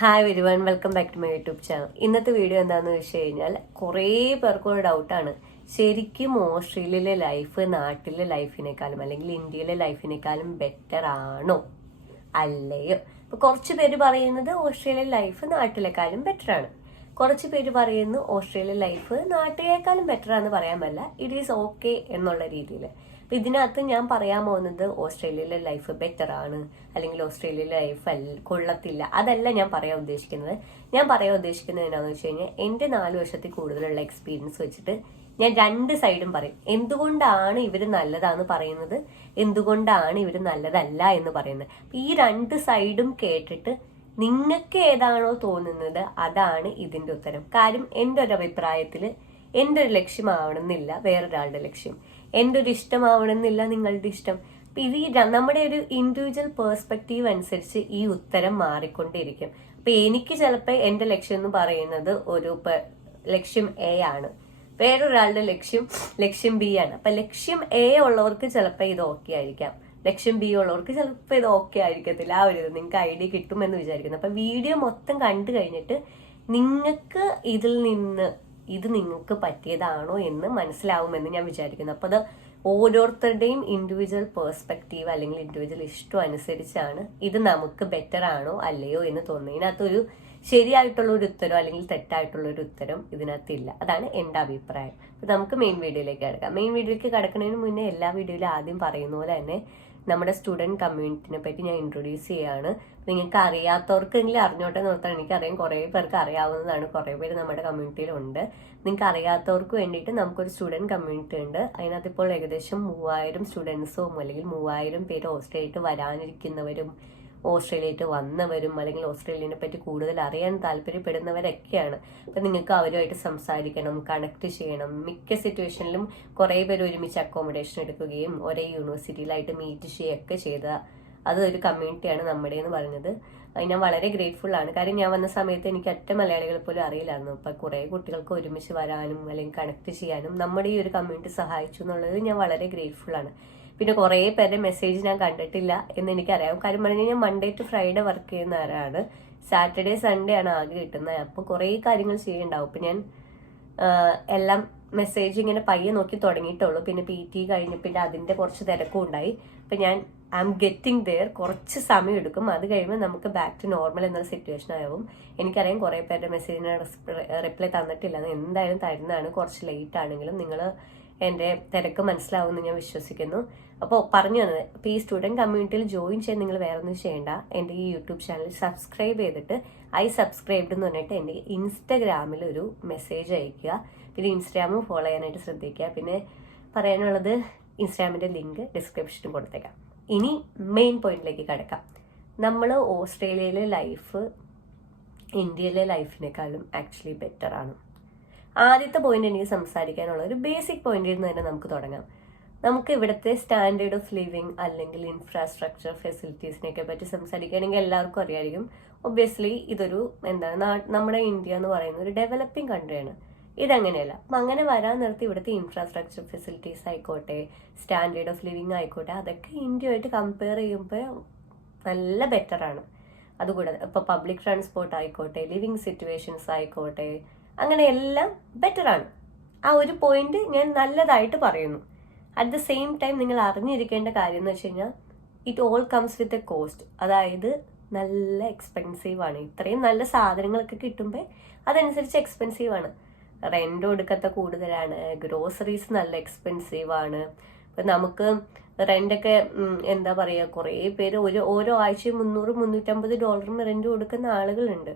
Hi everyone, welcome back to my YouTube channel. ഇന്നത്തെ video എന്താണെന്ന് വെച്ച് കഴിഞ്ഞാൽ കുറേ പേർക്കൊരു ഡൗട്ടാണ്. ശരിക്കും ഓസ്ട്രേലിയയിലെ ലൈഫ് നാട്ടിലെ ലൈഫിനേക്കാളും അല്ലെങ്കിൽ ഇന്ത്യയിലെ ലൈഫിനേക്കാളും ബെറ്റർ ആണോ അല്ലയോ? ഇപ്പൊ കുറച്ച് പേര് പറയുന്നത് ഓസ്ട്രേലിയൻ ലൈഫ് നാട്ടിലേക്കാളും ബെറ്റർ ആണ്. കുറച്ച് പേര് പറയുന്നു ഓസ്ട്രേലിയൻ ലൈഫ് നാട്ടിലേക്കാളും ബെറ്റർ ആണെന്ന് പറയാൻ പറ്റില്ല, ഇറ്റ് ഈസ് ഓക്കെ എന്നുള്ള രീതിയിൽ. അപ്പൊ ഇതിനകത്ത് ഞാൻ പറയാൻ പോകുന്നത് ഓസ്ട്രേലിയയിലെ ലൈഫ് ബെറ്റർ ആണ് അല്ലെങ്കിൽ ഓസ്ട്രേലിയയിലെ ലൈഫ് കൊള്ളത്തില്ല, അതല്ല ഞാൻ പറയാൻ ഉദ്ദേശിക്കുന്നത്. ഞാൻ പറയാൻ ഉദ്ദേശിക്കുന്നത് എന്താണെന്ന് വെച്ച് കഴിഞ്ഞാൽ എന്റെ 4 വർഷത്തിൽ കൂടുതലുള്ള എക്സ്പീരിയൻസ് വെച്ചിട്ട് ഞാൻ രണ്ട് സൈഡും പറയും. എന്തുകൊണ്ടാണ് ഇവര് നല്ലതാന്ന് പറയുന്നത്, എന്തുകൊണ്ടാണ് ഇവര് നല്ലതല്ല എന്ന് പറയുന്നത്. ഈ രണ്ട് സൈഡും കേട്ടിട്ട് നിങ്ങൾക്ക് ഏതാണോ തോന്നുന്നത് അതാണ് ഇതിന്റെ ഉത്തരം. കാര്യം എന്റെ ഒരു അഭിപ്രായത്തിൽ എന്റെ ഒരു ലക്ഷ്യമാവണമെന്നില്ല വേറൊരാളുടെ ലക്ഷ്യം, എന്റെ ഒരു ഇഷ്ടമാവണമെന്നില്ല നിങ്ങളുടെ ഇഷ്ടം. ഇത് നമ്മുടെ ഒരു ഇൻഡിവിജ്വൽ പേഴ്സ്പെക്റ്റീവ് അനുസരിച്ച് ഈ ഉത്തരം മാറിക്കൊണ്ടിരിക്കും. അപ്പൊ എനിക്ക് ചിലപ്പോൾ എന്റെ ലക്ഷ്യം എന്ന് പറയുന്നത് ഒരു ലക്ഷ്യം എ ആണ്, വേറൊരാളുടെ ലക്ഷ്യം ബി ആണ്. അപ്പൊ ലക്ഷ്യം എ ഉള്ളവർക്ക് ചിലപ്പോൾ ഇത് ഓക്കെ ആയിരിക്കാം, ലക്ഷ്യം ബി ഉള്ളവർക്ക് ചിലപ്പോൾ ഇത് ഓക്കെ ആയിരിക്കത്തില്ല. ആ ഒരു നിങ്ങൾക്ക് ഐഡിയ കിട്ടുമെന്ന് വിചാരിക്കുന്നു. അപ്പൊ വീഡിയോ മൊത്തം കണ്ടു കഴിഞ്ഞിട്ട് നിങ്ങൾക്ക് ഇതിൽ നിന്ന് ഇത് നിങ്ങൾക്ക് പറ്റിയതാണോ എന്ന് മനസ്സിലാവുമെന്ന് ഞാൻ വിചാരിക്കുന്നു. അപ്പൊ അത് ഓരോരുത്തരുടെയും ഇൻഡിവിജ്വൽ പേഴ്സ്പെക്റ്റീവ് അല്ലെങ്കിൽ ഇൻഡിവിജ്വൽ ഇഷ്ടം അനുസരിച്ചാണ് ഇത് നമുക്ക് ബെറ്റർ ആണോ അല്ലയോ എന്ന് തോന്നുന്നത്. ഇതിനകത്തൊരു ശരിയായിട്ടുള്ള ഒരു ഉത്തരം അല്ലെങ്കിൽ തെറ്റായിട്ടുള്ള ഒരു ഉത്തരം ഇതിനകത്തില്ല. അതാണ് എൻ്റെ അഭിപ്രായം. അപ്പൊ നമുക്ക് മെയിൻ വീഡിയോയിലേക്ക് കിടക്കാം. മെയിൻ വീഡിയോയിലേക്ക് കിടക്കുന്നതിന് മുന്നേ എല്ലാ വീഡിയോയിലും ആദ്യം പറയുന്ന പോലെ തന്നെ നമ്മുടെ സ്റ്റുഡൻറ് കമ്മ്യൂണിറ്റിനെ പറ്റി ഞാൻ ഇൻട്രൊഡ്യൂസ് ചെയ്യാണ്. നിങ്ങൾക്ക് അറിയാത്തവർക്കെങ്കിലും അറിഞ്ഞോട്ടെ നോർത്താണ്. എനിക്കറിയാം കുറേ പേർക്ക് അറിയാവുന്നതാണ്, കുറേ പേര് നമ്മുടെ കമ്മ്യൂണിറ്റിയിലുണ്ട്. നിങ്ങൾക്ക് അറിയാത്തവർക്ക് വേണ്ടിയിട്ട് നമുക്കൊരു സ്റ്റുഡൻറ് കമ്മ്യൂണിറ്റി ഉണ്ട്. അതിനകത്ത് ഇപ്പോൾ ഏകദേശം 3000 സ്റ്റുഡൻസും അല്ലെങ്കിൽ 3000 പേര് ഓസ്ട്രേലിയയിട്ട് വരാനിരിക്കുന്നവരും ഓസ്ട്രേലിയയിട്ട് വന്നവരും അല്ലെങ്കിൽ ഓസ്ട്രേലിയനെ പറ്റി കൂടുതൽ അറിയാൻ താല്പര്യപ്പെടുന്നവരൊക്കെയാണ്. അപ്പൊ നിങ്ങൾക്ക് അവരുമായിട്ട് സംസാരിക്കണം, കണക്ട് ചെയ്യണം. മിക്ക സിറ്റുവേഷനിലും കുറെ പേര് ഒരുമിച്ച് അക്കോമഡേഷൻ എടുക്കുകയും ഒരേ യൂണിവേഴ്സിറ്റിയിലായിട്ട് മീറ്റ് ചെയ്യുകയൊക്കെ ചെയ്ത അതൊരു കമ്മ്യൂണിറ്റിയാണ് നമ്മുടെ എന്ന് പറഞ്ഞത്. ഞാൻ വളരെ ഗ്രേറ്റ്ഫുൾ ആണ്. കാര്യം ഞാൻ വന്ന സമയത്ത് എനിക്ക് ഒറ്റ മലയാളികളെ പോലും അറിയില്ലായിരുന്നു. അപ്പൊ കുറെ കുട്ടികൾക്ക് ഒരുമിച്ച് വരാനും അല്ലെങ്കിൽ കണക്ട് ചെയ്യാനും നമ്മുടെ ഈ ഒരു കമ്മ്യൂണിറ്റി സഹായിച്ചു എന്നുള്ളത് ഞാൻ വളരെ ഗ്രേറ്റ്ഫുൾ ആണ്. പിന്നെ കുറേ പേരുടെ മെസ്സേജ് ഞാൻ കണ്ടിട്ടില്ല എന്ന് എനിക്കറിയാം. കാര്യം പറഞ്ഞു കഴിഞ്ഞാൽ മൺഡേ ടു ഫ്രൈഡേ വർക്ക് ചെയ്യുന്നവരാണ്, സാറ്റർഡേ സൺഡേ ആണ് ആകെ കിട്ടുന്നത്. അപ്പൊ കുറേ കാര്യങ്ങൾ ചെയ്യുന്നുണ്ടാവും. അപ്പൊ ഞാൻ എല്ലാം മെസ്സേജ് ഇങ്ങനെ പയ്യെ നോക്കി തുടങ്ങിയിട്ടുള്ളൂ. പിന്നെ PT കഴിഞ്ഞ് പിന്നെ അതിന്റെ കുറച്ച് തിരക്കും ഉണ്ടായി. അപ്പൊ ഞാൻ ഐ എം ഗെറ്റിംഗ് ദെയർ, കുറച്ച് സമയം എടുക്കും. അത് കഴിയുമ്പോൾ നമുക്ക് ബാക്ക് ടു നോർമൽ എന്നൊരു സിറ്റുവേഷൻ ആവും. എനിക്കറിയാം കുറേ പേരുടെ മെസ്സേജിന് റിപ്ലൈ തന്നിട്ടില്ല, എന്തായാലും തരുന്നതാണ്. കുറച്ച് ലേറ്റ് ആണെങ്കിലും നിങ്ങൾ എൻ്റെ തിരക്ക് മനസ്സിലാവുമെന്ന് ഞാൻ വിശ്വസിക്കുന്നു. അപ്പോൾ പറഞ്ഞു തന്നത്, അപ്പോൾ ഈ സ്റ്റുഡൻറ് കമ്മ്യൂണിറ്റിയിൽ ജോയിൻ ചെയ്യാൻ നിങ്ങൾ വേറെ ഒന്നും ചെയ്യേണ്ട. എൻ്റെ ഈ യൂട്യൂബ് ചാനൽ സബ്സ്ക്രൈബ് ചെയ്തിട്ട് സബ്സ്ക്രൈബ്ഡ് എന്ന് പറഞ്ഞിട്ട് എൻ്റെ ഇൻസ്റ്റഗ്രാമിൽ ഒരു മെസ്സേജ് അയയ്ക്കുക. പിന്നെ ഇൻസ്റ്റാഗ്രാമും ഫോളോ ചെയ്യാനായിട്ട് ശ്രദ്ധിക്കുക. പിന്നെ പറയാനുള്ളത് ഇൻസ്റ്റാഗ്രാമിൻ്റെ ലിങ്ക് ഡിസ്ക്രിപ്ഷനിൽ കൊടുത്തേക്കാം. ഇനി മെയിൻ പോയിന്റിലേക്ക് കിടക്കാം. നമ്മൾ ഓസ്ട്രേലിയയിലെ ലൈഫ് ഇന്ത്യയിലെ ലൈഫിനേക്കാളും ആക്ച്വലി ബെറ്റർ ആണ്. ആദ്യത്തെ പോയിന്റ് എനിക്ക് സംസാരിക്കാനുള്ള ഒരു ബേസിക് പോയിന്റിൽ നിന്ന് തന്നെ നമുക്ക് തുടങ്ങാം. നമുക്ക് ഇവിടുത്തെ സ്റ്റാൻഡേർഡ് ഓഫ് ലിവിങ് അല്ലെങ്കിൽ ഇൻഫ്രാസ്ട്രക്ചർ ഫെസിലിറ്റീസിനെയൊക്കെ പറ്റി സംസാരിക്കുകയാണെങ്കിൽ എല്ലാവർക്കും അറിയായിരിക്കും. ഒബ്വിയസ്ലി ഇതൊരു നമ്മുടെ ഇന്ത്യ എന്ന് പറയുന്ന ഒരു ഡെവലപ്പിംഗ് കൺട്രിയാണ്. ഇതങ്ങനെയല്ല. അപ്പം അങ്ങനെ വരാൻ നിർത്തി ഇവിടുത്തെ ഇൻഫ്രാസ്ട്രക്ചർ ഫെസിലിറ്റീസ് ആയിക്കോട്ടെ, സ്റ്റാൻഡേർഡ് ഓഫ് ലിവിങ് ആയിക്കോട്ടെ, അതൊക്കെ ഇന്ത്യയുമായിട്ട് കമ്പയർ ചെയ്യുമ്പോൾ നല്ല ബെറ്റർ ആണ്. അതുകൂടാതെ ഇപ്പൊ പബ്ലിക് ട്രാൻസ്പോർട്ട് ആയിക്കോട്ടെ, ലിവിങ് സിറ്റുവേഷൻസ് ആയിക്കോട്ടെ, അങ്ങനെ എല്ലാം ബെറ്റർ ആണ്. ആ ഒരു പോയിന്റ് ഞാൻ നല്ലതായിട്ട് പറയുന്നു. അറ്റ് ദ സെയിം ടൈം നിങ്ങൾ അറിഞ്ഞിരിക്കേണ്ട കാര്യം എന്ന് വെച്ച് കഴിഞ്ഞാൽ it all comes with a cost. അതായത് നല്ല എക്സ്പെൻസീവ് ആണ്. ഇത്രയും നല്ല സാധനങ്ങളൊക്കെ കിട്ടുമ്പോൾ അതനുസരിച്ച് എക്സ്പെൻസീവ് ആണ്. റെന്റ് കൊടുക്കത്ത കൂടുതലാണ്, ഗ്രോസറീസ് നല്ല എക്സ്പെൻസീവ് ആണ്. ഇപ്പൊ നമുക്ക് റെന്റൊക്കെ എന്താ പറയുക, കുറേ പേര് ഓരോ ആഴ്ചയും $300-350 റെന്റ് കൊടുക്കുന്ന ആളുകളുണ്ട്.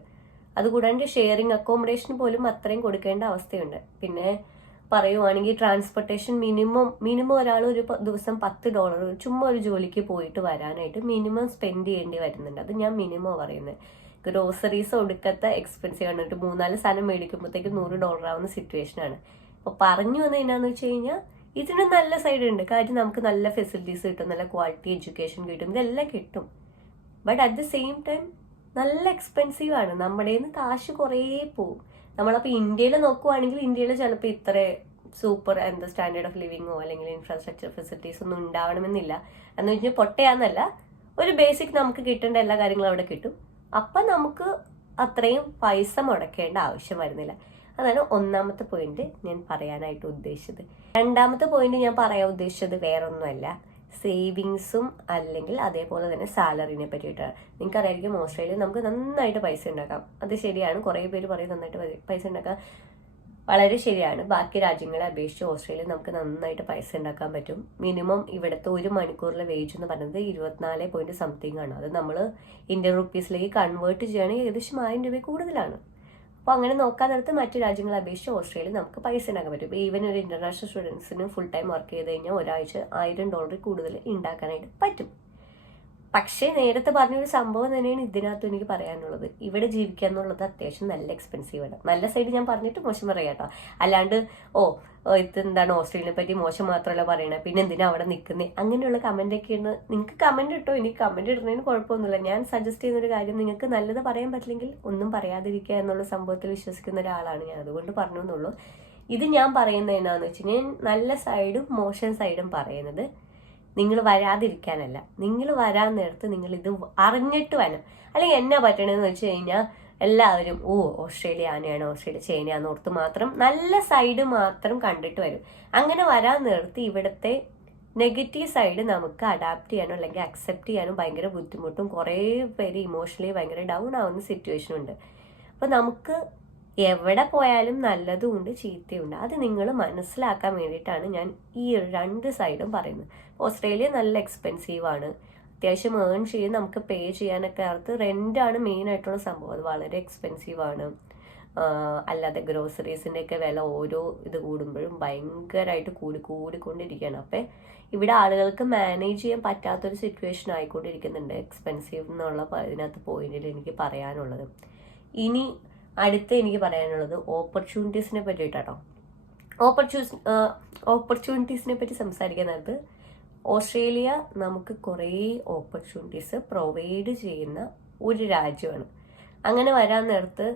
അതുകൂടാണ്ട് ഷെയറിങ് അക്കോമഡേഷൻ പോലും അത്രയും കൊടുക്കേണ്ട അവസ്ഥയുണ്ട്. പിന്നെ പറയുവാണെങ്കിൽ ട്രാൻസ്പോർട്ടേഷൻ മിനിമം ഒരാൾ ഒരു ദിവസം $10 ചുമ്മാ ഒരു ജോലിക്ക് പോയിട്ട് വരാനായിട്ട് മിനിമം സ്പെൻഡ് ചെയ്യേണ്ടി വരുന്നുണ്ട്. അത് ഞാൻ മിനിമം പറയുന്നത്. ഗ്രോസറീസ് ഒടുക്കത്തെ എക്സ്പെൻസീവ് ആണ്. ഒരു 3-4 സാധനം മേടിക്കുമ്പോഴത്തേക്ക് $100 ആവുന്ന സിറ്റുവേഷൻ ആണ്. അപ്പൊ പറഞ്ഞു വന്നത് എന്നാന്ന് വെച്ച് കഴിഞ്ഞാൽ ഇതിന് നല്ല സൈഡ് ഉണ്ട്. കാര്യം നമുക്ക് നല്ല ഫെസിലിറ്റീസ് കിട്ടും, നല്ല ക്വാളിറ്റി എഡ്യൂക്കേഷൻ കിട്ടും, ഇതെല്ലാം കിട്ടും. But at the same time നല്ല എക്സ്പെൻസീവ് ആണ്. നമ്മുടെ നിന്ന് കാശ് കുറേ പോവും. നമ്മളപ്പോൾ ഇന്ത്യയിൽ നോക്കുവാണെങ്കിൽ ഇന്ത്യയിൽ ചിലപ്പോൾ ഇത്ര സൂപ്പർ സ്റ്റാൻഡേർഡ് ഓഫ് ലിവിങ്ങോ അല്ലെങ്കിൽ ഇൻഫ്രാസ്ട്രക്ചർ ഫെസിലിറ്റീസ് ഒന്നും ഉണ്ടാവണമെന്നില്ല. എന്ന് വെച്ചാൽ പൊട്ടയാന്നല്ല, ഒരു ബേസിക് നമുക്ക് കിട്ടേണ്ട എല്ലാ കാര്യങ്ങളും അവിടെ കിട്ടും. അപ്പം നമുക്ക് അത്രയും പൈസ മുടക്കേണ്ട ആവശ്യം വരുന്നില്ല. അതാണ് ഒന്നാമത്തെ പോയിന്റ് ഞാൻ പറയാനായിട്ട് ഉദ്ദേശിച്ചത്. രണ്ടാമത്തെ പോയിന്റ് ഞാൻ പറയാൻ ഉദ്ദേശിച്ചത് വേറൊന്നുമല്ല, സേവിങ്സും അല്ലെങ്കിൽ അതേപോലെ തന്നെ സാലറിനെ പറ്റിയിട്ടാണ്. നിങ്ങൾക്കറിയായിരിക്കും ഓസ്ട്രേലിയയിൽ നമുക്ക് നന്നായിട്ട് പൈസ ഉണ്ടാക്കാം. അത് ശരിയാണ്, കുറേ പേര് പറയും നന്നായിട്ട് പൈസ ഉണ്ടാക്കാം. വളരെ ശരിയാണ്. ബാക്കി രാജ്യങ്ങളെ അപേക്ഷിച്ച് ഓസ്ട്രേലിയയിൽ നമുക്ക് നന്നായിട്ട് പൈസ ഉണ്ടാക്കാൻ പറ്റും. മിനിമം ഇവിടുത്തെ 1 മണിക്കൂറിലെ വേജ് എന്ന് പറയുന്നത് 24 പോയിന്റ് സംതിങ് ആണ്. അത് നമ്മൾ ഇന്ത്യൻ റുപ്പീസിലേക്ക് കൺവേർട്ട് ചെയ്യുകയാണെങ്കിൽ ഏകദേശം 1000 രൂപ കൂടുതലാണ്. അപ്പോൾ അങ്ങനെ നോക്കാൻ നേരത്ത് മറ്റു രാജ്യങ്ങളെ അപേക്ഷിച്ച് ഓസ്ട്രേലിയയിൽ നമുക്ക് പൈസ ഉണ്ടാക്കാൻ പറ്റും. ഈവൻ ഒരു ഇന്റർനാഷണൽ സ്റ്റുഡൻസിന് ഫുൾ ടൈം വർക്ക് ചെയ്ത് കഴിഞ്ഞാൽ ഒരാഴ്ച $1000 കൂടുതൽ ഉണ്ടാക്കാനായിട്ട് പറ്റും. പക്ഷേ നേരത്തെ പറഞ്ഞൊരു സംഭവം തന്നെയാണ് ഇതിനകത്ത് എനിക്ക് പറയാനുള്ളത്. ഇവിടെ ജീവിക്കുക എന്നുള്ളത് അത്യാവശ്യം നല്ല എക്സ്പെൻസീവാണ്. നല്ല സൈഡ് ഞാൻ പറഞ്ഞിട്ട് മോശം പറയാം കേട്ടോ. അല്ലാണ്ട് ഇതെന്താണ് ഓസ്ട്രേലിയനെ പറ്റി മോശം മാത്രമല്ല പറയണേ, പിന്നെ എന്തിനാ അവിടെ നിൽക്കുന്നത്, അങ്ങനെയുള്ള കമന്റ് ഒക്കെയാണ്. നിങ്ങൾക്ക് കമന്റ് ഇട്ടോ, എനിക്ക് കമന്റ് ഇടുന്നതിന് കുഴപ്പമൊന്നുമില്ല. ഞാൻ സജസ്റ്റ് ചെയ്യുന്നൊരു കാര്യം, നിങ്ങൾക്ക് നല്ലത് പറയാൻ പറ്റില്ലെങ്കിൽ ഒന്നും പറയാതിരിക്കുക എന്നുള്ള സംഭവത്തിൽ വിശ്വസിക്കുന്ന ഒരാളാണ് ഞാൻ. അതുകൊണ്ട് പറഞ്ഞു എന്നുള്ളൂ. ഇത് ഞാൻ പറയുന്നത് എന്നാന്ന് വെച്ച് കഴിഞ്ഞാൽ നല്ല സൈഡും മോശം സൈഡും പറയുന്നത് നിങ്ങൾ വരാതിരിക്കാനല്ല. നിങ്ങൾ വരാൻ നേരത്ത് നിങ്ങൾ ഇത് അറിഞ്ഞിട്ട് വരണം. അല്ലെങ്കിൽ എന്നാ പറ്റണമെന്ന് വെച്ച് കഴിഞ്ഞാൽ എല്ലാവരും ഓസ്ട്രേലിയ ആനയാണ്, ഓസ്ട്രേലിയ ചേനയാന്ന് ഓർത്ത് മാത്രം നല്ല സൈഡ് മാത്രം കണ്ടിട്ട് വരും. അങ്ങനെ വരാൻ നേരത്ത് ഇവിടുത്തെ നെഗറ്റീവ് സൈഡ് നമുക്ക് അഡാപ്റ്റ് ചെയ്യാനോ അല്ലെങ്കിൽ അക്സെപ്റ്റ് ചെയ്യാനോ ഭയങ്കര ബുദ്ധിമുട്ടും കുറേ പേര് ഇമോഷണലി ഭയങ്കര ഡൗൺ ആവുന്ന സിറ്റുവേഷൻ ഉണ്ട്. അപ്പോൾ നമുക്ക് എവിടെ പോയാലും നല്ലതും ഉണ്ട് ചീത്തയും ഉണ്ട്. അത് നിങ്ങൾ മനസ്സിലാക്കാൻ വേണ്ടിയിട്ടാണ് ഞാൻ ഈ 2 സൈഡും പറയുന്നത്. ഓസ്ട്രേലിയ നല്ല എക്സ്പെൻസീവ് ആണ്, അത്യാവശ്യം ഏൺ ചെയ്ത് നമുക്ക് പേ ചെയ്യാനൊക്കെ അകത്ത് റെൻ്റാണ് മെയിൻ ആയിട്ടുള്ള സംഭവം. അത് വളരെ എക്സ്പെൻസീവ് ആണ്. അല്ലാതെ ഗ്രോസറീസിൻ്റെ ഒക്കെ വില ഓരോ ഇത് കൂടുമ്പോഴും ഭയങ്കരമായിട്ട് കൂടിക്കൊണ്ടിരിക്കുകയാണ്. അപ്പം ഇവിടെ ആളുകൾക്ക് മാനേജ് ചെയ്യാൻ പറ്റാത്തൊരു സിറ്റുവേഷൻ ആയിക്കൊണ്ടിരിക്കുന്നുണ്ട് എക്സ്പെൻസീവ് എന്നുള്ള ഇതിനകത്ത് പോയിന്റിൽ എനിക്ക് പറയാനുള്ളത്. ഇനി അടുത്ത എനിക്ക് പറയാനുള്ളത് ഓപ്പർച്യൂണിറ്റീസിനെ പറ്റിയിട്ടാട്ടോ. ഓപ്പർച്യൂണിറ്റീസിനെ പറ്റി സംസാരിക്കുന്നത് ഓസ്ട്രേലിയ നമുക്ക് കുറേ ഓപ്പർച്യൂണിറ്റീസ് പ്രൊവൈഡ് ചെയ്യുന്ന ഒരു രാജ്യമാണ്. അങ്ങനെ വരാൻ നേരത്ത്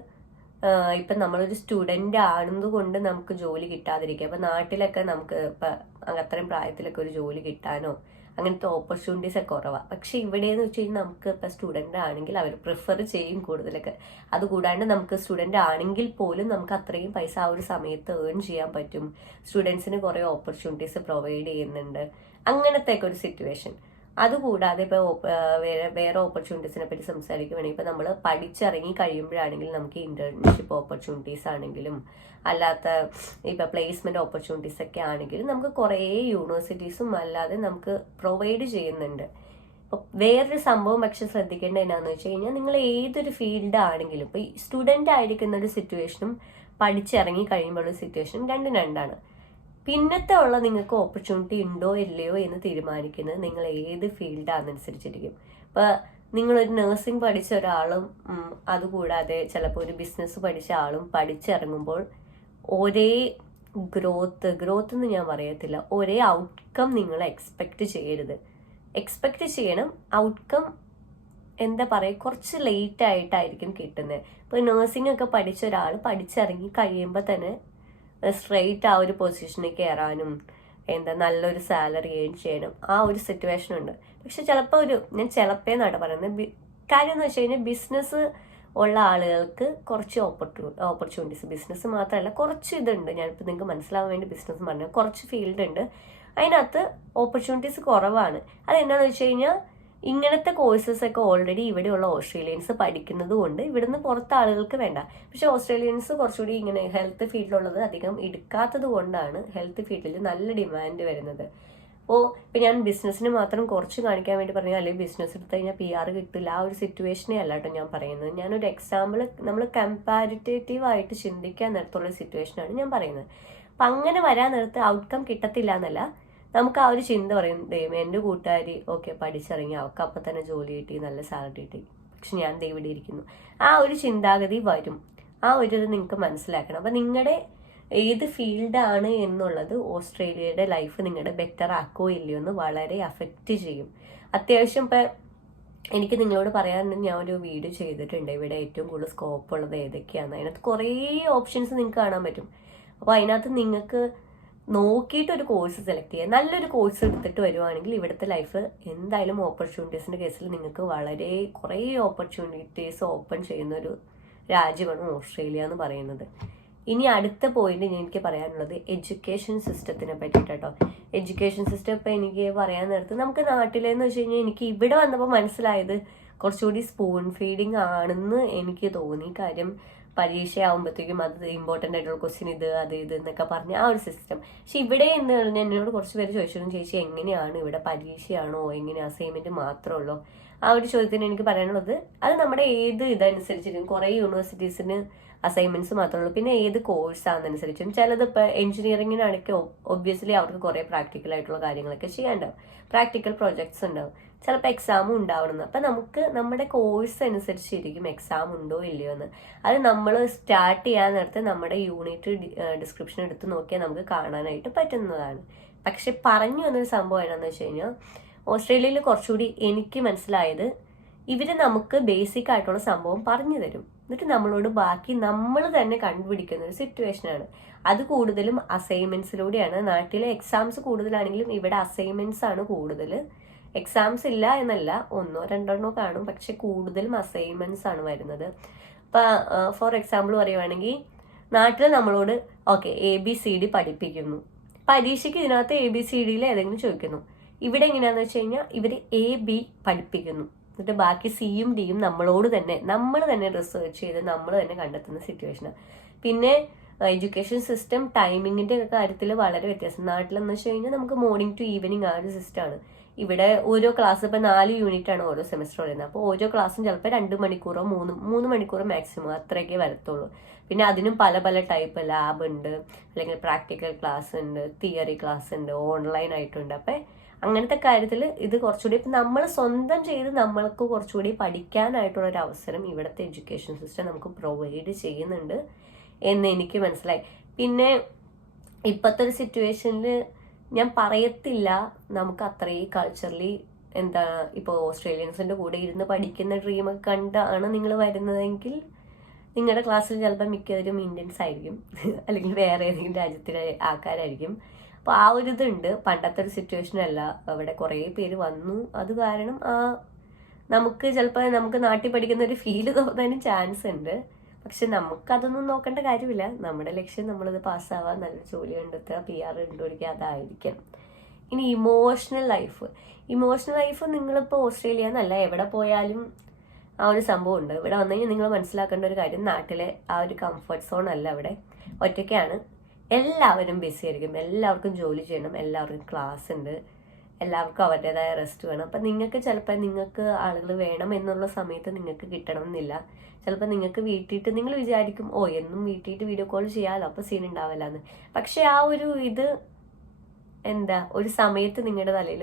ഇപ്പം നമ്മളൊരു സ്റ്റുഡൻ്റ് ആണെന്നുകൊണ്ട് നമുക്ക് ജോലി കിട്ടാതിരിക്കുക. അപ്പം നാട്ടിലൊക്കെ നമുക്ക് ഇപ്പം അത്രയും പ്രായത്തിലൊക്കെ ഒരു ജോലി കിട്ടാനോ അങ്ങനത്തെ ഓപ്പർച്യൂണിറ്റീസ് ഒക്കെ കുറവാണ്. പക്ഷെ ഇവിടെയെന്ന് വെച്ച് കഴിഞ്ഞാൽ നമുക്ക് ഇപ്പം സ്റ്റുഡൻ്റ് ആണെങ്കിൽ അവർ പ്രിഫർ ചെയ്യും കൂടുതലൊക്കെ. അതുകൂടാണ്ട് നമുക്ക് സ്റ്റുഡൻ്റ് ആണെങ്കിൽ പോലും നമുക്ക് അത്രയും പൈസ ആ ഒരു സമയത്ത് ഏൺ ചെയ്യാൻ പറ്റും. സ്റ്റുഡൻസിന് കുറേ ഓപ്പർച്യൂണിറ്റീസ് പ്രൊവൈഡ് ചെയ്യുന്നുണ്ട്. അങ്ങനത്തെ ഒക്കെ ഒരു സിറ്റുവേഷൻ. അതുകൂടാതെ ഇപ്പോൾ വേറെ ഓപ്പർച്യൂണിറ്റീസിനെ പറ്റി സംസാരിക്കുകയാണെങ്കിൽ ഇപ്പോൾ നമ്മൾ പഠിച്ചിറങ്ങി കഴിയുമ്പോഴാണെങ്കിൽ നമുക്ക് ഇന്റേൺഷിപ്പ് ഓപ്പർച്യൂണിറ്റീസ് ആണെങ്കിലും അല്ലാത്ത ഇപ്പോൾ പ്ലേസ്മെന്റ് ഓപ്പർച്യൂണിറ്റീസ് ഒക്കെ ആണെങ്കിലും നമുക്ക് കുറേ യൂണിവേഴ്സിറ്റീസും അല്ലാതെ നമുക്ക് പ്രൊവൈഡ് ചെയ്യുന്നുണ്ട്. അപ്പോൾ വേറൊരു സംഭവം പക്ഷെ ശ്രദ്ധിക്കേണ്ടത് എന്നാന്ന് വെച്ച് കഴിഞ്ഞാൽ നിങ്ങൾ ഏതൊരു ഫീൽഡ് ആണെങ്കിലും ഇപ്പോൾ സ്റ്റുഡൻ്റ് ആയിരിക്കുന്ന ഒരു സിറ്റുവേഷനും പഠിച്ചിറങ്ങി കഴിയുമ്പോഴുള്ള സിറ്റുവേഷനും രണ്ടാണ്. പിന്നത്തെ ഉള്ള നിങ്ങൾക്ക് ഓപ്പർച്യൂണിറ്റി ഉണ്ടോ ഇല്ലയോ എന്ന് തീരുമാനിക്കുന്നത് നിങ്ങൾ ഏത് ഫീൽഡാണെന്നനുസരിച്ചിരിക്കും. ഇപ്പോൾ നിങ്ങളൊരു നഴ്സിംഗ് പഠിച്ച ഒരാളും അതുകൂടാതെ ചിലപ്പോൾ ഒരു ബിസിനസ് പഠിച്ച ആളും പഠിച്ചിറങ്ങുമ്പോൾ ഒരേ ഗ്രോത്ത് എന്ന് ഞാൻ പറയത്തില്ല, ഒരേ ഔട്ട്കം നിങ്ങൾ എക്സ്പെക്റ്റ് ചെയ്യരുത്. എക്സ്പെക്റ്റ് ചെയ്യണം, ഔട്ട്കം എന്താ പറയുക കുറച്ച് ലേറ്റ് ആയിട്ടായിരിക്കും കിട്ടുന്നത്. ഇപ്പോൾ നഴ്സിംഗ് ഒക്കെ പഠിച്ച ഒരാൾ പഠിച്ചിറങ്ങി കഴിയുമ്പോൾ തന്നെ സ്ട്രെയിറ്റ് ആ ഒരു പൊസിഷനിൽ കയറാനും നല്ലൊരു സാലറി ഏൺ ചെയ്യണം ആ ഒരു സിറ്റുവേഷൻ ഉണ്ട്. പക്ഷെ ചിലപ്പോൾ ഞാൻ ചിലപ്പോഴെന്നാണ് പറയുന്നത്, കാര്യം എന്ന് വെച്ച് കഴിഞ്ഞാൽ ബിസിനസ് ഉള്ള ആളുകൾക്ക് കുറച്ച് ഓപ്പർച്യൂണിറ്റീസ്, ബിസിനസ് മാത്രമല്ല കുറച്ച് ഇതുണ്ട്. ഞാനിപ്പോൾ നിങ്ങൾക്ക് മനസ്സിലാവാൻ വേണ്ടി ബിസിനസ് പറഞ്ഞാൽ കുറച്ച് ഫീൽഡ് ഉണ്ട്, അതിനകത്ത് ഓപ്പർച്യൂണിറ്റീസ് കുറവാണ്. അതെന്താണെന്ന് വെച്ച് കഴിഞ്ഞാൽ ഇങ്ങനത്തെ കോഴ്സസ് ഒക്കെ ഓൾറെഡി ഇവിടെയുള്ള ഓസ്ട്രേലിയൻസ് പഠിക്കുന്നത് കൊണ്ട് ഇവിടുന്ന് പുറത്ത് ആളുകൾക്ക് വേണ്ട. പക്ഷെ ഓസ്ട്രേലിയൻസ് കുറച്ചുകൂടി ഇങ്ങനെ ഹെൽത്ത് ഫീൽഡിലുള്ളത് അധികം എടുക്കാത്തത് കൊണ്ടാണ് ഹെൽത്ത് ഫീൽഡിൽ നല്ല ഡിമാൻഡ് വരുന്നത്. അപ്പോൾ ഇപ്പം ഞാൻ ബിസിനസ്സിന് മാത്രം കുറച്ച് കാണിക്കാൻ വേണ്ടി പറഞ്ഞാൽ അല്ലെങ്കിൽ ബിസിനസ് എടുത്ത് കഴിഞ്ഞാൽ PR കിട്ടില്ല, ആ ഒരു സിറ്റുവേഷനേ അല്ല കേട്ടോ ഞാൻ പറയുന്നത്. ഞാനൊരു എക്സാമ്പിൾ നമ്മൾ കമ്പാരിറ്റേറ്റീവ് ആയിട്ട് ചിന്തിക്കാൻ നേരത്തുള്ള സിറ്റുവേഷനാണ് ഞാൻ പറയുന്നത്. അപ്പം അങ്ങനെ വരാൻ നേരത്ത് ഔട്ട്കം കിട്ടത്തില്ല എന്നല്ല, നമുക്ക് ആ ഒരു ചിന്ത പറയും, ദൈവം എൻ്റെ കൂട്ടുകാരി പഠിച്ചിറങ്ങി അവർക്ക് അപ്പം തന്നെ ജോലി കിട്ടി, നല്ല സാലറി കിട്ടി, പക്ഷെ ഞാൻ ഇവിടെ ഇരിക്കുന്നു. ആ ഒരു ചിന്താഗതി വരും. ആ ഒരു ഇത് നിങ്ങൾക്ക് മനസ്സിലാക്കണം. അപ്പം നിങ്ങളുടെ ഏത് ഫീൽഡാണ് എന്നുള്ളത് ഓസ്ട്രേലിയയുടെ ലൈഫ് നിങ്ങളുടെ ബെറ്റർ ആക്കോ ഇല്ലയോ എന്ന് വളരെ അഫക്റ്റ് ചെയ്യും. അത്യാവശ്യം ഇപ്പം എനിക്ക് നിങ്ങളോട് പറയാനുണ്ട്, ഞാൻ ഒരു വീഡിയോ ചെയ്തിട്ടുണ്ട് ഇവിടെ ഏറ്റവും കൂടുതൽ സ്കോപ്പ് ഉള്ളത് ഏതൊക്കെയാണ്. അതിനകത്ത് കുറേ ഓപ്ഷൻസ് നിങ്ങൾക്ക് കാണാൻ പറ്റും. അപ്പോൾ അതിനകത്ത് നിങ്ങൾക്ക് നോക്കിയിട്ട് ഒരു കോഴ്സ് സെലക്ട് ചെയ്യുക. നല്ലൊരു കോഴ്സ് എടുത്തിട്ട് വരുവാണെങ്കിൽ ഇവിടുത്തെ ലൈഫ് എന്തായാലും ഓപ്പർച്യൂണിറ്റീസിൻ്റെ കേസിൽ നിങ്ങൾക്ക് വളരെ കുറേ ഓപ്പർച്യൂണിറ്റീസ് ഓപ്പൺ ചെയ്യുന്നൊരു രാജ്യമാണ് ഓസ്ട്രേലിയ എന്ന് പറയുന്നത്. ഇനി അടുത്ത പോയിന്റ് എനിക്ക് പറയാനുള്ളത് എഡ്യൂക്കേഷൻ സിസ്റ്റത്തിനെ പറ്റിയിട്ട് കേട്ടോ. എഡ്യൂക്കേഷൻ സിസ്റ്റം ഇപ്പം എനിക്ക് പറയാൻ നേരത്ത് നമുക്ക് നാട്ടിലെന്ന് വെച്ച് കഴിഞ്ഞാൽ എനിക്ക് ഇവിടെ വന്നപ്പോൾ മനസ്സിലായത് കുറച്ചുകൂടി സ്പൂൺ ഫീഡിങ് ആണെന്ന് എനിക്ക് തോന്നി. കാര്യം പരീക്ഷയാകുമ്പോഴത്തേക്കും അത് ഇമ്പോർട്ടൻ്റ് ആയിട്ടുള്ള ക്വസ്റ്റ്യൻ ഇത് അത് ഇത് എന്നൊക്കെ പറഞ്ഞ ആ ഒരു സിസ്റ്റം. പക്ഷെ ഇവിടെ എന്ന് പറഞ്ഞാൽ എന്നോട് കുറച്ച് പേര് ചോദിച്ചിരുന്നു, ചേച്ചി എങ്ങനെയാണ് ഇവിടെ പരീക്ഷയാണോ എങ്ങനെ അസൈൻമെന്റ് മാത്രമുള്ളൂ? ആ ഒരു ചോദ്യത്തിന് എനിക്ക് പറയാനുള്ളത് അത് നമ്മുടെ ഏത് ഇതനുസരിച്ചിരിക്കും. കുറേ യൂണിവേഴ്സിറ്റീസിന് അസൈൻമെന്റ്സ് മാത്രമേ ഉള്ളൂ. പിന്നെ ഏത് കോഴ്സാണെന്നനുസരിച്ചും ചിലത് ഇപ്പോൾ എഞ്ചിനീയറിങ്ങിനാണെങ്കിൽ ഒബ്വിയസ്ലി അവർക്ക് കുറേ പ്രാക്ടിക്കൽ ആയിട്ടുള്ള കാര്യങ്ങളൊക്കെ ചെയ്യാനുണ്ടാവും, പ്രാക്ടിക്കൽ പ്രൊജക്ട്സ് ഉണ്ടാവും, ചിലപ്പോൾ എക്സാമും ഉണ്ടാവണമെന്ന്. അപ്പം നമുക്ക് നമ്മുടെ കോഴ്സ് അനുസരിച്ചിരിക്കും എക്സാം ഉണ്ടോ ഇല്ലയോ എന്ന്. അത് നമ്മൾ സ്റ്റാർട്ട് ചെയ്യാൻ നേരത്തെ നമ്മുടെ യൂണിറ്റ് ഡിസ്ക്രിപ്ഷൻ എടുത്ത് നോക്കിയാൽ നമുക്ക് കാണാനായിട്ട് പറ്റുന്നതാണ്. പക്ഷെ പറഞ്ഞു വന്നൊരു സംഭവം എന്താണെന്ന് വെച്ച് കഴിഞ്ഞാൽ ഓസ്ട്രേലിയയിൽ കുറച്ചുകൂടി എനിക്ക് മനസ്സിലായത് ഇവർ നമുക്ക് ബേസിക് ആയിട്ടുള്ള സംഭവം പറഞ്ഞു തരും, എന്നിട്ട് നമ്മളോട് ബാക്കി നമ്മൾ തന്നെ കണ്ടുപിടിക്കുന്ന ഒരു സിറ്റുവേഷനാണ്. അത് കൂടുതലും അസൈൻമെന്റ്സിലൂടെയാണ്. നാട്ടിലെ എക്സാംസ് കൂടുതലാണെങ്കിലും ഇവിടെ അസൈൻമെന്റ്സ് ആണ് കൂടുതൽ. എക്സാംസ് ഇല്ല എന്നല്ല, 1 2 എണ്ണോ കാണും, പക്ഷെ കൂടുതലും അസൈൻമെന്റ്സ് ആണ് വരുന്നത്. ഇപ്പം ഫോർ എക്സാമ്പിൾ പറയുവാണെങ്കിൽ നാട്ടിൽ നമ്മളോട് ഓക്കെ ABCD പഠിപ്പിക്കുന്നു, പരീക്ഷയ്ക്ക് ഇതിനകത്ത് ABCDയിൽ ഏതെങ്കിലും ചോദിക്കുന്നു. ഇവിടെ എങ്ങനെയാണെന്ന് വെച്ച് കഴിഞ്ഞാൽ ഇവർ AB പഠിപ്പിക്കുന്നു, എന്നിട്ട് ബാക്കി Cയും Dയും നമ്മൾ തന്നെ റിസർച്ച് ചെയ്ത് നമ്മൾ തന്നെ കണ്ടെത്തുന്ന സിറ്റുവേഷനാണ്. പിന്നെ എഡ്യൂക്കേഷൻ സിസ്റ്റം ടൈമിങ്ങിന്റെ കാര്യത്തിൽ വളരെ വ്യത്യാസം. നാട്ടിലെന്ന് വെച്ച് കഴിഞ്ഞാൽ നമുക്ക് മോർണിംഗ് ടു ഈവനിങ് ആ ഒരു സിസ്റ്റമാണ്. ഇവിടെ ഓരോ ക്ലാസ് ഇപ്പം 4 യൂണിറ്റ് ആണ് ഓരോ സെമിസ്റ്റർ വരുന്നത്. അപ്പോൾ ഓരോ ക്ലാസ്സും ചിലപ്പോൾ 2 മണിക്കൂറോ 3 മണിക്കൂറോ മാക്സിമം അത്രയൊക്കെ വരത്തുള്ളൂ. പിന്നെ അതിനും പല പല ടൈപ്പ് ലാബ് ഉണ്ട്, അല്ലെങ്കിൽ പ്രാക്ടിക്കൽ ക്ലാസ് ഉണ്ട്, തിയറി ക്ലാസ് ഉണ്ട്, ഓൺലൈൻ ആയിട്ടുണ്ട്. അപ്പം അങ്ങനത്തെ കാര്യത്തിൽ ഇത് കുറച്ചുകൂടി ഇപ്പം നമ്മൾ സ്വന്തം ചെയ്ത് നമ്മൾക്ക് കുറച്ചുകൂടി പഠിക്കാനായിട്ടുള്ള ഒരു അവസരം ഇവിടുത്തെ എഡ്യൂക്കേഷൻ സിസ്റ്റം നമുക്ക് പ്രൊവൈഡ് ചെയ്യുന്നുണ്ട് എന്ന് എനിക്ക് മനസ്സിലായി. പിന്നെ ഇപ്പോഴത്തെ ഒരു സിറ്റുവേഷനിൽ ഞാൻ പറയത്തില്ല നമുക്ക് അത്രയും കൾച്ചറലി എന്താ ഇപ്പോൾ ഓസ്ട്രേലിയൻസിൻ്റെ കൂടെ ഇരുന്ന് പഠിക്കുന്ന ഡ്രീമൊക്കെ കണ്ടാണ് നിങ്ങൾ വരുന്നതെങ്കിൽ നിങ്ങളുടെ ക്ലാസ്സിൽ ചിലപ്പോൾ മിക്കവരും ഇന്ത്യൻസ് ആയിരിക്കും, അല്ലെങ്കിൽ വേറെ ഏതെങ്കിലും രാജ്യത്തിലെ ആൾക്കാരായിരിക്കും. അപ്പോൾ ആ ഒരു ഇതുണ്ട്. പണ്ടത്തെ ഒരു സിറ്റുവേഷൻ അല്ല, അവിടെ കുറേ പേര് വന്നു. അത് കാരണം നമുക്ക് ചിലപ്പോൾ നമുക്ക് നാട്ടിൽ പഠിക്കുന്ന ഒരു ഫീല് തോന്നാനും ചാൻസ് ഉണ്ട്. പക്ഷെ നമുക്കതൊന്നും നോക്കേണ്ട കാര്യമില്ല. നമ്മുടെ ലക്ഷ്യം നമ്മളിത് പാസ്സാവാൻ, നല്ലൊരു ജോലി കണ്ടെത്തുക, PR കണ്ടുപിടിക്കുക, അതായിരിക്കണം. ഇനി ഇമോഷണൽ ലൈഫ് നിങ്ങളിപ്പോൾ ഓസ്ട്രേലിയ എന്നല്ല എവിടെ പോയാലും ആ ഒരു സംഭവം ഉണ്ട്. ഇവിടെ വന്നു കഴിഞ്ഞാൽ നിങ്ങൾ മനസ്സിലാക്കേണ്ട ഒരു കാര്യം, നാട്ടിലെ ആ ഒരു കംഫർട്ട് സോൺ അല്ല. അവിടെ ഒറ്റയ്ക്കാണ്, എല്ലാവരും ബിസി ആയിരിക്കും, എല്ലാവർക്കും ജോലി ചെയ്യണം, എല്ലാവർക്കും ക്ലാസ് ഉണ്ട്, എല്ലാവർക്കും അവരുടേതായ റെസ്റ്റ് വേണം. അപ്പം നിങ്ങൾക്ക് ആളുകൾ വേണം എന്നുള്ള സമയത്ത് നിങ്ങൾക്ക് കിട്ടണമെന്നില്ല. ചിലപ്പോൾ നിങ്ങൾക്ക് വീട്ടിയിട്ട് നിങ്ങൾ വിചാരിക്കും എന്നും വീട്ടിയിട്ട് വീഡിയോ കോൾ ചെയ്യാമല്ലോ, അപ്പോൾ സീൻ ഉണ്ടാവില്ല എന്ന്. പക്ഷെ ആ ഒരു ഇത് ഒരു സമയത്ത് നിങ്ങളുടെ തലയിൽ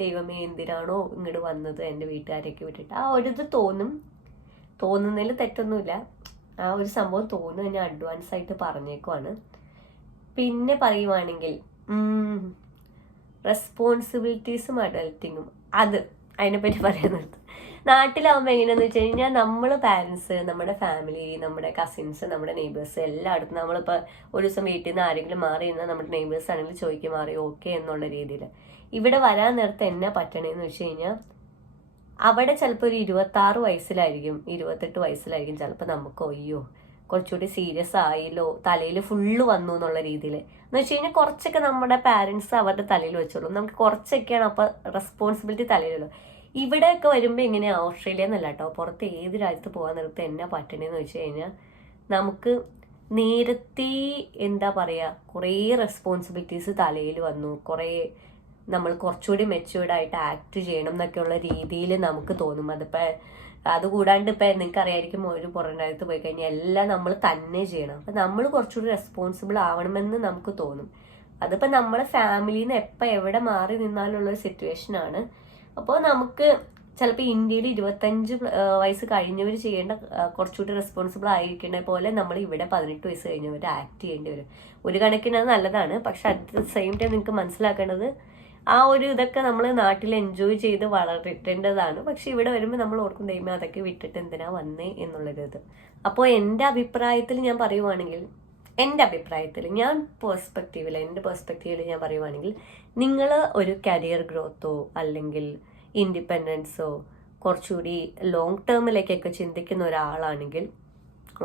ദൈവമേ എന്തിനാണോ ഇങ്ങോട്ട് വന്നത് എൻ്റെ വീട്ടുകാരൊക്കെ വിട്ടിട്ട് ആ ഒരു ഇത് തോന്നുന്നതിൽ തെറ്റൊന്നുമില്ല. ആ ഒരു സംഭവം തോന്നുന്നു, ഞാൻ അഡ്വാൻസ് ആയിട്ട് പറഞ്ഞേക്കുവാണ്. പിന്നെ പറയുവാണെങ്കിൽ റെസ്പോൺസിബിലിറ്റീസും അഡൽട്ടിങ്ങും അതിനെപ്പറ്റി പറയുന്നത് നാട്ടിലാവുമ്പോൾ എങ്ങനെയാന്ന് വെച്ച് കഴിഞ്ഞാൽ നമ്മൾ പാരൻസ്, നമ്മുടെ ഫാമിലി, നമ്മുടെ കസിൻസ്, നമ്മുടെ നെയ്ബേഴ്സ് എല്ലായിടത്തും നമ്മളിപ്പോൾ ഒരു ദിവസം വീട്ടിൽ നിന്ന് ആരെങ്കിലും മാറി നിന്നാൽ നമ്മുടെ നെയ്ബേഴ്സ് ആണെങ്കിൽ ചോദിക്കും മാറി ഓക്കെ എന്നുള്ള രീതിയിൽ. ഇവിടെ വരാൻ നേരത്തെ എന്നാ പറ്റണേന്ന് വെച്ച് കഴിഞ്ഞാൽ അവിടെ ചിലപ്പോൾ ഒരു 26 വയസ്സിലായിരിക്കും, 28 വയസ്സിലായിരിക്കും ചിലപ്പോൾ നമുക്ക് കുറച്ചുകൂടി സീരിയസ് ആയില്ലോ, തലയിൽ ഫുള്ള് വന്നു എന്നുള്ള രീതിയിൽ എന്ന് വെച്ച് കഴിഞ്ഞാൽ കുറച്ചൊക്കെ നമ്മുടെ പാരൻസ് അവരുടെ തലയിൽ വെച്ചോളൂ, നമുക്ക് കുറച്ചൊക്കെയാണ് അപ്പോൾ റെസ്പോൺസിബിലിറ്റി തലയിലുള്ളൂ. ഇവിടെയൊക്കെ വരുമ്പോൾ ഇങ്ങനെയാണ്, ഓസ്ട്രേലിയ എന്നല്ല കേട്ടോ, പുറത്ത് ഏത് രാജ്യത്ത് പോകാൻ നേരത്തെ എന്നാ പറ്റണേന്ന് വെച്ച് കഴിഞ്ഞാൽ നമുക്ക് നേരത്തെ എന്താ പറയുക കുറേ റെസ്പോൺസിബിലിറ്റീസ് തലയിൽ വന്നു, കുറേ നമ്മൾ കുറച്ചുകൂടി മെച്യൂർഡായിട്ട് ആക്ട് ചെയ്യണം എന്നൊക്കെയുള്ള രീതിയിൽ നമുക്ക് തോന്നും. അതുകൂടാണ്ട് ഇപ്പം നിങ്ങൾക്ക് അറിയായിരിക്കും ഒരു പുറം രാജ്യത്ത് പോയി കഴിഞ്ഞാൽ എല്ലാം നമ്മൾ തന്നെ ചെയ്യണം. അപ്പം നമ്മൾ കുറച്ചുകൂടി റെസ്പോൺസിബിൾ ആവണമെന്ന് നമുക്ക് തോന്നും. അതിപ്പോൾ നമ്മളെ ഫാമിലിയിൽ നിന്ന് എപ്പോൾ എവിടെ മാറി നിന്നാലുള്ളൊരു സിറ്റുവേഷനാണ്. അപ്പോൾ നമുക്ക് ചിലപ്പോൾ ഇന്ത്യയിൽ 25 വയസ്സ് കഴിഞ്ഞവർ ചെയ്യേണ്ട കുറച്ചുകൂടി റെസ്പോൺസിബിൾ ആയിരിക്കേണ്ട പോലെ നമ്മൾ ഇവിടെ 18 വയസ്സ് കഴിഞ്ഞവർ ആക്ട് ചെയ്യേണ്ടി വരും. ഒരു കണക്കിന് അത് നല്ലതാണ്, പക്ഷെ അറ്റ് ദ സെയിം ടൈം നിങ്ങൾക്ക് മനസ്സിലാക്കേണ്ടത് ആ ഒരു ഇതൊക്കെ നമ്മൾ നാട്ടിൽ എൻജോയ് ചെയ്ത് വളർത്തേണ്ടതാണ്. പക്ഷെ ഇവിടെ വരുമ്പോൾ നമ്മൾ ഓർക്കും ദൈവമേ അതൊക്കെ വിട്ടിട്ട് എന്തിനാ വന്നേ എന്നുള്ളൊരു ഇത്. അപ്പോൾ എൻ്റെ അഭിപ്രായത്തിൽ ഞാൻ പറയുവാണെങ്കിൽ, എൻ്റെ പെർസ്പെക്റ്റീവിൽ ഞാൻ പറയുവാണെങ്കിൽ, നിങ്ങൾ ഒരു കരിയർ ഗ്രോത്തോ അല്ലെങ്കിൽ ഇൻഡിപെൻഡൻസോ കുറച്ചുകൂടി ലോങ് ടേമിലേക്കൊക്കെ ചിന്തിക്കുന്ന ഒരാളാണെങ്കിൽ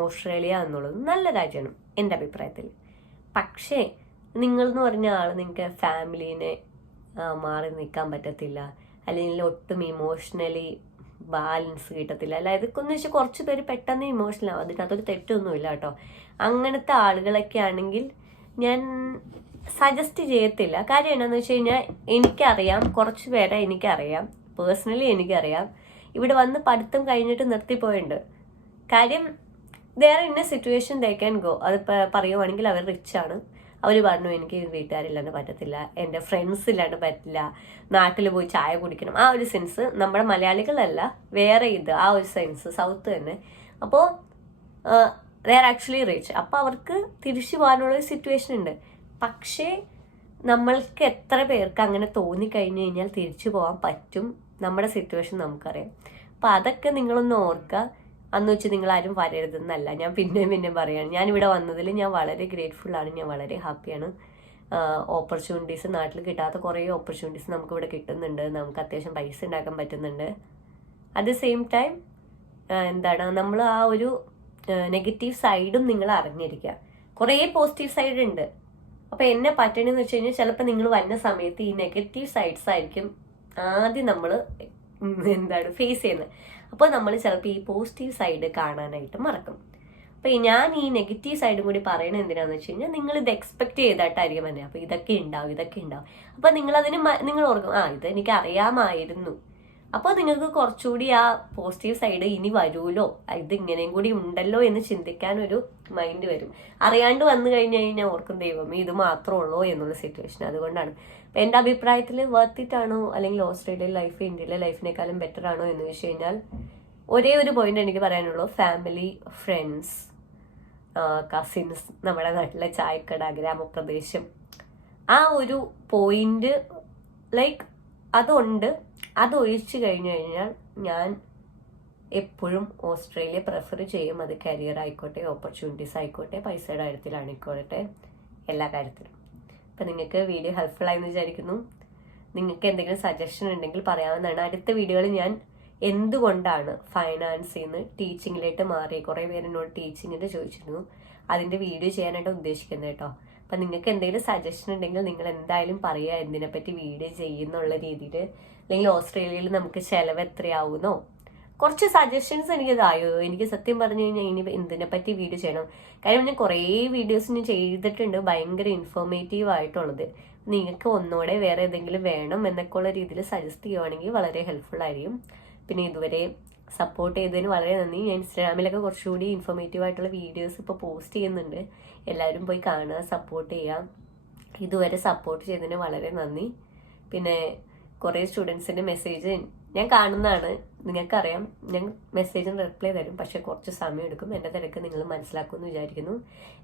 ഓസ്ട്രേലിയ എന്നുള്ളത് നല്ല രാജ്യമാണ് എൻ്റെ അഭിപ്രായത്തിൽ. പക്ഷേ നിങ്ങൾ എന്ന് പറഞ്ഞ ആൾ നിങ്ങൾക്ക് ഫാമിലീനെ മാറി നിൽക്കാൻ പറ്റത്തില്ല, അല്ലെങ്കിൽ ഒട്ടും ഇമോഷണലി ബാലൻസ് കിട്ടത്തില്ല. അല്ല, ഇതൊക്കെന്ന് വെച്ചാൽ കുറച്ച് പേര് പെട്ടെന്ന് ഇമോഷണൽ ആവും, അതിനകത്തൊരു തെറ്റൊന്നുമില്ല കേട്ടോ. അങ്ങനത്തെ ആളുകളൊക്കെ ആണെങ്കിൽ ഞാൻ സജസ്റ്റ് ചെയ്യത്തില്ല. കാര്യം എന്താണെന്ന് വെച്ച് കഴിഞ്ഞാൽ എനിക്കറിയാം, കുറച്ച് പേരെ എനിക്കറിയാം, പേഴ്സണലി എനിക്കറിയാം, ഇവിടെ വന്ന് പഠിത്തം കഴിഞ്ഞിട്ട് നിർത്തിപ്പോയിട്ടുണ്ട്. കാര്യം വേറെ ഇന്ന സിറ്റുവേഷൻ ദേ ക്യാൻ ഗോ. അത് പറയുവാണെങ്കിൽ അവർ റിച്ചാണ്, അവർ പറഞ്ഞു എനിക്ക് വീട്ടുകാരില്ലാണ്ട് പറ്റത്തില്ല, എൻ്റെ ഫ്രണ്ട്സ് ഇല്ലാണ്ട് പറ്റില്ല, നാട്ടിൽ പോയി ചായ കുടിക്കണം, ആ ഒരു സെൻസ്. നമ്മുടെ മലയാളികളല്ല, വേറെ ആ ഒരു സെൻസ് സൗത്ത് തന്നെ. അപ്പോൾ ദേ ആർ ആക്ച്വലി റിച്ച്. അപ്പോൾ അവർക്ക് തിരിച്ചു പോകാനുള്ള ഒരു സിറ്റുവേഷൻ ഉണ്ട്. പക്ഷേ നമ്മൾക്ക് എത്ര പേർക്ക് അങ്ങനെ തോന്നിക്കഴിഞ്ഞു കഴിഞ്ഞാൽ തിരിച്ചു പോകാൻ പറ്റും, നമ്മുടെ സിറ്റുവേഷൻ നമുക്കറിയാം. അപ്പം അതൊക്കെ നിങ്ങളൊന്ന് ഓർക്കുക. അന്ന് വെച്ച് നിങ്ങളാരും വരരുതെന്നല്ല, ഞാൻ പിന്നെയും പറയുകയാണ്. ഞാനിവിടെ വന്നതിൽ ഞാൻ വളരെ ഗ്രേറ്റ്ഫുൾ ആണ്, ഞാൻ വളരെ ഹാപ്പിയാണ്. ഓപ്പർച്യൂണിറ്റീസ്, നാട്ടിൽ കിട്ടാത്ത കുറേ ഓപ്പർച്യൂണിറ്റീസ് നമുക്കിവിടെ കിട്ടുന്നുണ്ട്, നമുക്ക് അത്യാവശ്യം പൈസ ഉണ്ടാക്കാൻ പറ്റുന്നുണ്ട്. അറ്റ് ദ സെയിം ടൈം നമ്മൾ ആ ഒരു നെഗറ്റീവ് സൈഡും നിങ്ങൾ അറിഞ്ഞിരിക്കുക. കുറേ പോസിറ്റീവ് സൈഡ് ഉണ്ട്. അപ്പോൾ എന്നെ പറ്റണമെന്ന് വെച്ച് കഴിഞ്ഞാൽ ചിലപ്പോൾ നിങ്ങൾ വരുന്ന സമയത്ത് ഈ നെഗറ്റീവ് സൈഡ്സ് ആയിരിക്കും ആദ്യം നമ്മൾ ഫേസ് ചെയ്യുന്നത്. അപ്പോൾ നമ്മൾ ചിലപ്പോൾ ഈ പോസിറ്റീവ് സൈഡ് കാണാനായിട്ട് മറക്കും. അപ്പോൾ ഞാൻ ഈ നെഗറ്റീവ് സൈഡും കൂടി പറയണത് എന്തിനാണെന്ന് വെച്ച് കഴിഞ്ഞാൽ നിങ്ങൾ ഇത് എക്സ്പെക്ട് ചെയ്തിട്ടായിരിക്കും തന്നെ. അപ്പോൾ ഇതൊക്കെ ഉണ്ടാവും. അപ്പോൾ നിങ്ങൾ ഓർക്കും, ഇത് എനിക്ക് അറിയാമായിരുന്നു. അപ്പോൾ നിങ്ങൾക്ക് കുറച്ചുകൂടി ആ പോസിറ്റീവ് സൈഡ് ഇനി വരുമല്ലോ, ഇത് ഇങ്ങനെയും കൂടി ഉണ്ടല്ലോ എന്ന് ചിന്തിക്കാനൊരു മൈൻഡ് വരും. അറിയാണ്ട് വന്നു കഴിഞ്ഞു കഴിഞ്ഞാൽ ഓർക്കും, ദൈവം ഇത് മാത്രമേ ഉള്ളൂ എന്നുള്ള സിറ്റുവേഷൻ. അതുകൊണ്ടാണ് എൻ്റെ അഭിപ്രായത്തിൽ വർത്ത് ഇറ്റ് ആണോ, അല്ലെങ്കിൽ ഓസ്ട്രേലിയൻ ലൈഫ് ഇന്ത്യയിലെ ലൈഫിനേക്കാളും ബെറ്റർ ആണോ എന്ന് വെച്ച് കഴിഞ്ഞാൽ ഒരേ ഒരു പോയിന്റ് എനിക്ക് പറയാനുള്ളൂ. ഫാമിലി, ഫ്രണ്ട്സ്, കസിൻസ്, നമ്മുടെ നാട്ടിലെ ചായക്കട, ഗ്രാമപ്രദേശം, ആ ഒരു പോയിന്റ് ലൈക്ക് അതുണ്ട്. അത് ഒഴിച്ചു കഴിഞ്ഞു കഴിഞ്ഞാൽ ഞാൻ എപ്പോഴും ഓസ്ട്രേലിയ പ്രിഫർ ചെയ്യും. അത് കരിയർ ആയിക്കോട്ടെ, ഓപ്പർച്യൂണിറ്റീസ് ആയിക്കോട്ടെ, പൈസയുടെ കാര്യത്തിലാണിക്കോട്ടെ, എല്ലാ കാര്യത്തിലും. അപ്പം നിങ്ങൾക്ക് വീഡിയോ ഹെൽപ്ഫുൾ ആയെന്ന് വിചാരിക്കുന്നു. നിങ്ങൾക്ക് എന്തെങ്കിലും സജഷൻ ഉണ്ടെങ്കിൽ പറയാവുന്നതാണ്. അടുത്ത വീഡിയോയിൽ ഞാൻ എന്തുകൊണ്ടാണ് ഫൈനാൻസിൽ നിന്ന് ടീച്ചിങ്ങിലേക്ക് മാറി, കുറേ പേര് എന്നോട് ടീച്ചിങ്ങിൻ്റെ ചോദിച്ചിരുന്നു, അതിൻ്റെ വീഡിയോ ചെയ്യാനായിട്ട് ഉദ്ദേശിക്കുന്നത് കേട്ടോ. അപ്പം നിങ്ങൾക്ക് എന്തെങ്കിലും സജഷൻ ഉണ്ടെങ്കിൽ നിങ്ങൾ എന്തായാലും പറയുക, എന്തിനെപ്പറ്റി വീഡിയോ ചെയ്യുന്നുള്ള രീതിയിൽ. അല്ലെങ്കിൽ ഓസ്ട്രേലിയയിൽ നമുക്ക് ചിലവ് എത്രയാവുന്നോ, കുറച്ച് സജഷൻസ് എനിക്ക് സത്യം പറഞ്ഞു കഴിഞ്ഞാൽ ഇനി എന്തിനെപ്പറ്റി വീഡിയോ ചെയ്യണം. കാര്യം ഞാൻ കുറേ വീഡിയോസ് ഞാൻ ചെയ്തിട്ടുണ്ട്, ഭയങ്കര ഇൻഫോർമേറ്റീവ് ആയിട്ടുള്ളത്. നിങ്ങൾക്ക് ഒന്നുകൂടെ വേറെ ഏതെങ്കിലും വേണം എന്നൊക്കെ ഉള്ള രീതിയിൽ സജസ്റ്റ് ചെയ്യുവാണെങ്കിൽ വളരെ ഹെൽപ്ഫുൾ ആയിരിക്കും. പിന്നെ ഇതുവരെ സപ്പോർട്ട് ചെയ്തതിന് വളരെ നന്ദി. ഞാൻ ഇൻസ്റ്റാഗ്രാമിലൊക്കെ കുറച്ചുകൂടി ഇൻഫോർമേറ്റീവ് ആയിട്ടുള്ള വീഡിയോസ് ഇപ്പോൾ പോസ്റ്റ് ചെയ്യുന്നുണ്ട്. എല്ലാവരും പോയി കാണുക, സപ്പോർട്ട് ചെയ്യാം. ഇതുവരെ സപ്പോർട്ട് ചെയ്തതിന് വളരെ നന്ദി. പിന്നെ കുറേ സ്റ്റുഡൻസിൻ്റെ മെസ്സേജ് ഞാൻ കാണുന്നതാണ്, നിങ്ങൾക്കറിയാം, ഞാൻ മെസ്സേജിന് റിപ്ലൈ തരും, പക്ഷെ കുറച്ച് സമയം എടുക്കും. എൻ്റെ തിരക്ക് നിങ്ങൾ മനസ്സിലാക്കുമെന്ന് വിചാരിക്കുന്നു.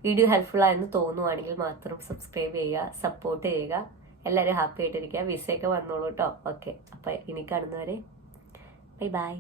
വീഡിയോ ഹെൽപ്ഫുൾ ആയെന്ന് തോന്നുവാണെങ്കിൽ മാത്രം സബ്സ്ക്രൈബ് ചെയ്യുക, സപ്പോർട്ട് ചെയ്യുക. എല്ലാവരും ഹാപ്പി ആയിട്ടിരിക്കുക. വിസയൊക്കെ വന്നോളൂ കേട്ടോ. ഓക്കെ, അപ്പോൾ ഇനി കാണുന്നവരെ ബൈ ബൈ.